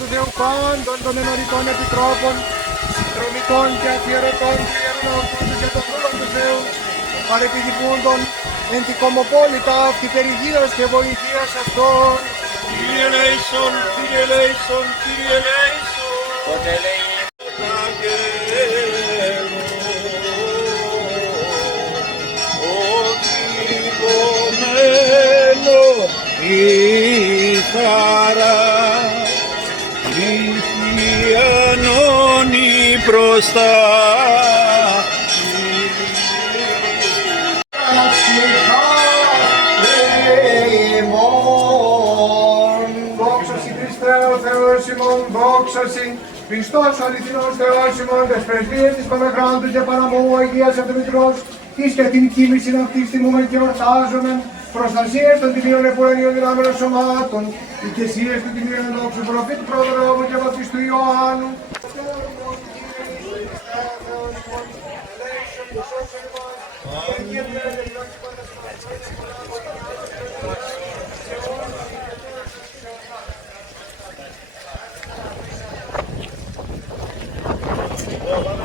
Του Θεού πάντων των ενωρικών επιτρόπων, δρομητών και αφιερωτών και ιεροναυτών και των δούλων του Θεού, παρεπιδικούντων εν τη κομοπόλητα αυτή περιγείας και βοηθείας αυτών. Κύριε ελέησον, Κύριε ελέησον, Κύριε ελέησον. Τον ελέησον αγγέλων, ο κυριγωμένο η χαρά. Χριστιανώνει μπροστά. Δόξα σοι Χριστέ ο Θεός ημών, δόξα σοι Χριστός ο αληθινός Θεός ημών, τες πρεσβείες της Παναχράντου και Παναμού Αγίας Αυτομητρός, εις και την κοίμηση αυτής τιμούμεν και ορτάζομεν, προστασίες των τιμίων επουρανίων δυνάμενων σωμάτων, οικεσίες του τιμίων δόξου προφήτου προδρόμου και βαπτιστού Ιωάννου. Well,